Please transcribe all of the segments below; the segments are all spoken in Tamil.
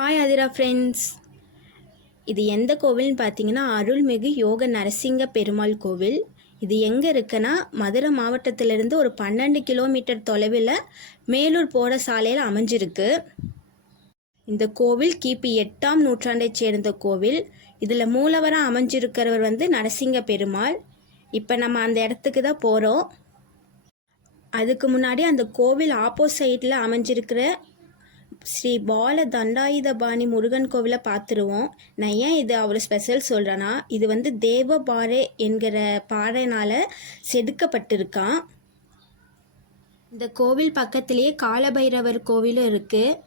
Hi Athira friends. இது எந்த கோவில்னு பார்த்தீங்கன்னா அருள்மிகு யோக நரசிங்க பெருமாள் கோவில். இது எங்கே இருக்குன்னா மதுரை மாவட்டத்திலிருந்து ஒரு 12 கிலோமீட்டர் தொலைவில் மேலூர் போகிற சாலையில் அமைஞ்சிருக்கு. இந்த கோவில் கிபி 8ஆம் நூற்றாண்டை சேர்ந்த கோவில். இதில் மூலவராக அமைஞ்சிருக்கிறவர் நரசிங்க பெருமாள். இப்போ நம்ம அந்த இடத்துக்கு தான் போகிறோம். அதுக்கு முன்னாடி அந்த கோவில் ஆப்போசைட்டில் அமைஞ்சிருக்கிற ஸ்ரீ பால தண்டாயுதபாணி முருகன் கோவிலை பார்த்துருவோம். நான் ஏன் இது அவ்வளோ ஸ்பெஷல் சொல்கிறேன்னா, இது தேவபாறை என்கிற பாறைனால் செதுக்கப்பட்டிருக்கான். இந்த கோவில் பக்கத்திலேயே காலபைரவர் கோவிலும் இருக்குது.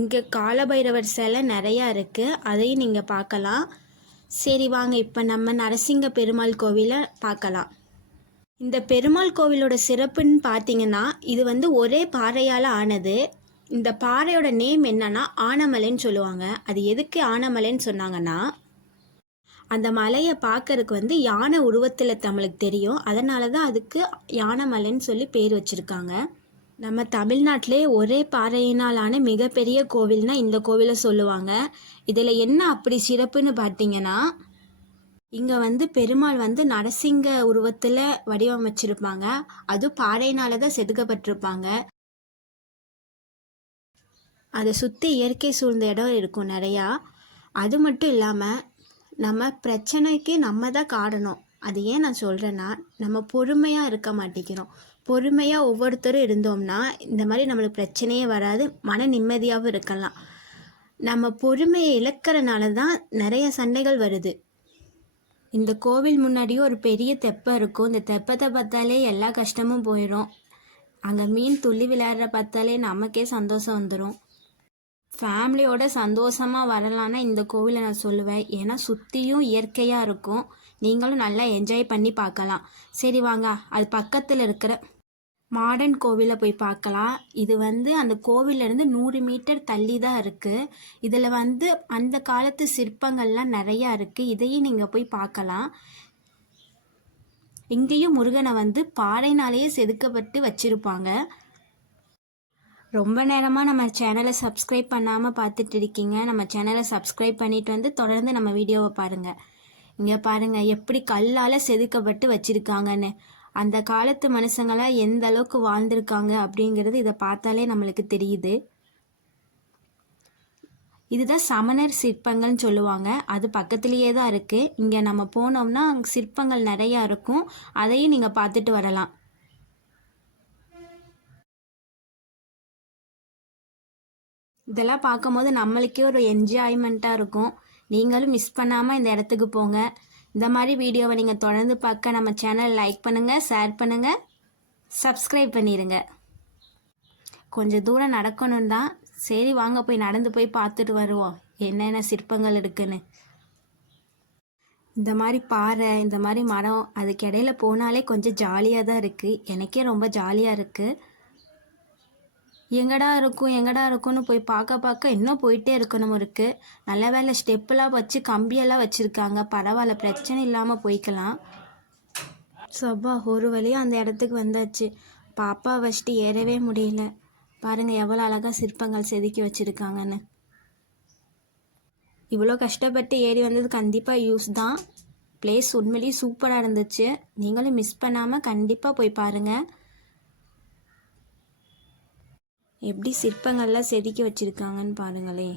இங்கே காலபைரவர் சிலை நிறையா இருக்குது, அதையும் நீங்கள் பார்க்கலாம். சரி வாங்க, இப்போ நம்ம நரசிங்க பெருமாள் கோவிலை பார்க்கலாம். இந்த பெருமாள் கோவிலோட சிறப்புன்னு பார்த்தீங்கன்னா, இது ஒரே பாறையால் ஆனது. இந்த பாறையோட நேம் என்னன்னா ஆனமலைன்னு சொல்லுவாங்க. அது எதுக்கு ஆனமலைன்னு சொன்னாங்கன்னா, அந்த மலையை பார்க்கறதுக்கு யானை உருவத்தில் நம்மளுக்கு தெரியும். அதனால தான் அதுக்கு யானைமலைன்னு சொல்லி பேர் வச்சுருக்காங்க. நம்ம தமிழ்நாட்டிலே ஒரே பாறையினாலான மிகப்பெரிய கோவில்னா இந்த கோவிலை சொல்லுவாங்க. இதில் என்ன அப்படி சிறப்புன்னு பார்த்தீங்கன்னா, இங்கே பெருமாள் நரசிங்க உருவத்தில் வடிவமைச்சிருப்பாங்க. அதுவும் பாறையினால தான் செதுக்கப்பட்டிருப்பாங்க. அதை சுற்றி இயற்கை சூழ்ந்த இடம் இருக்கும் நிறையா. அது மட்டும் இல்லாமல் நம்ம பிரச்சனைக்கு நம்ம தான் காரணம். அது ஏன் நான் சொல்கிறேன்னா, நம்ம பொறுமையாக இருக்க மாட்டேங்கிறோம். பொறுமையாக ஒவ்வொருத்தரும் இருந்தோம்னா இந்த மாதிரி நம்மளுக்கு பிரச்சனையே வராது, மன நிம்மதியாகவும் இருக்கலாம். நம்ம பொறுமையை இழக்கிறனால தான் நிறைய சண்டைகள் வருது. இந்த கோவில் முன்னாடியும் ஒரு பெரிய தெப்பை இருக்கும். இந்த தெப்பத்தை பார்த்தாலே எல்லா கஷ்டமும் போயிடும். அங்கே மீன் துள்ளி விளையாடுற பார்த்தாலே நமக்கே சந்தோஷம் வந்துடும். ஃபேமிலியோட சந்தோஷமாக வரலான்னா இந்த கோவிலை நான் சொல்லுவேன். ஏன்னா சுற்றியும் இயற்கையாக இருக்கும், நீங்களும் நல்லா என்ஜாய் பண்ணி பார்க்கலாம். சரி வாங்க, அது பக்கத்தில் இருக்கிற மாடர்ன் கோவிலை போய் பார்க்கலாம். இது அந்த கோவிலேருந்து 100 மீட்டர் தள்ளி தான் இருக்குது. இதில் அந்த காலத்து சிற்பங்கள்லாம் நிறையா இருக்குது. இதையும் நீங்கள் போய் பார்க்கலாம். இங்கேயும் முருகனை பாறைனாலேயே செதுக்கப்பட்டு வச்சுருப்பாங்க. ரொம்ப நேரமாக நம்ம சேனலை சப்ஸ்கிரைப் பண்ணாமல் பார்த்துட்டு இருக்கீங்க. நம்ம சேனலை சப்ஸ்கிரைப் பண்ணிவிட்டு தொடர்ந்து நம்ம வீடியோவை பாருங்கள். இங்கே பாருங்கள் எப்படி கல்லால் செதுக்கப்பட்டு வச்சுருக்காங்கன்னு. அந்த காலத்து மனுஷங்களாம் எந்த அளவுக்கு வாழ்ந்திருக்காங்க அப்படிங்கிறது இதை பார்த்தாலே நம்மளுக்கு தெரியுது. இதுதான் சமணர் சிற்பங்கள்னு சொல்லுவாங்க. அது பக்கத்துலேயே தான் இருக்குது. இங்கே நம்ம போனோம்னா அங்கே சிற்பங்கள் நிறையா இருக்கும், அதையும் நீங்கள் பார்த்துட்டு வரலாம். இதெல்லாம் பார்க்கும்போது நம்மளுக்கே ஒரு என்ஜாய்மெண்ட்டாக இருக்கும். நீங்களும் மிஸ் பண்ணாமல் இந்த இடத்துக்கு போங்க. இந்த மாதிரி வீடியோவை நீங்கள் தொடர்ந்து பார்க்க நம்ம சேனல் லைக் பண்ணுங்கள், ஷேர் பண்ணுங்கள், சப்ஸ்கிரைப் பண்ணிடுங்க. கொஞ்சம் தூரம் நடக்கணும் தான். சரி வாங்க, போய் நடந்து போய் பார்த்துட்டு வருவோம் என்னென்ன சிற்பங்கள் இருக்குன்னு. இந்த மாதிரி பாறை, இந்த மாதிரி மரம், அதுக்கு இடையில போனாலே கொஞ்சம் ஜாலியாக தான் இருக்குது. எனக்கே ரொம்ப ஜாலியாக இருக்குது. எங்கடா இருக்கும்னு போய் பார்க்க இன்னும் போயிட்டே இருக்கணும் இருக்குது. நல்ல வேலை ஸ்டெப்பெல்லாம் வச்சு கம்பியெல்லாம் வச்சுருக்காங்க. பரவாயில்ல, பிரச்சனை இல்லாமல் போய்க்கலாம். சப்பா, ஒரு வழியாக அந்த இடத்துக்கு வந்தாச்சு. பாப்பா வச்சுட்டு ஏறவே முடியல. பாருங்கள் எவ்வளோ அழகாக சிற்பங்கள் செதுக்கி வச்சுருக்காங்கன்னு. இவ்வளோ கஷ்டப்பட்டு ஏறி வந்தது கண்டிப்பாக யூஸ் தான். பிளேஸ் உண்மையிலேயே சூப்பராக இருந்துச்சு. நீங்களும் மிஸ் பண்ணாமல் கண்டிப்பாக போய் பாருங்கள். எப்படி சிற்பங்கள்லாம் செதுக்கி வச்சுருக்காங்கன்னு பாருங்களேன்.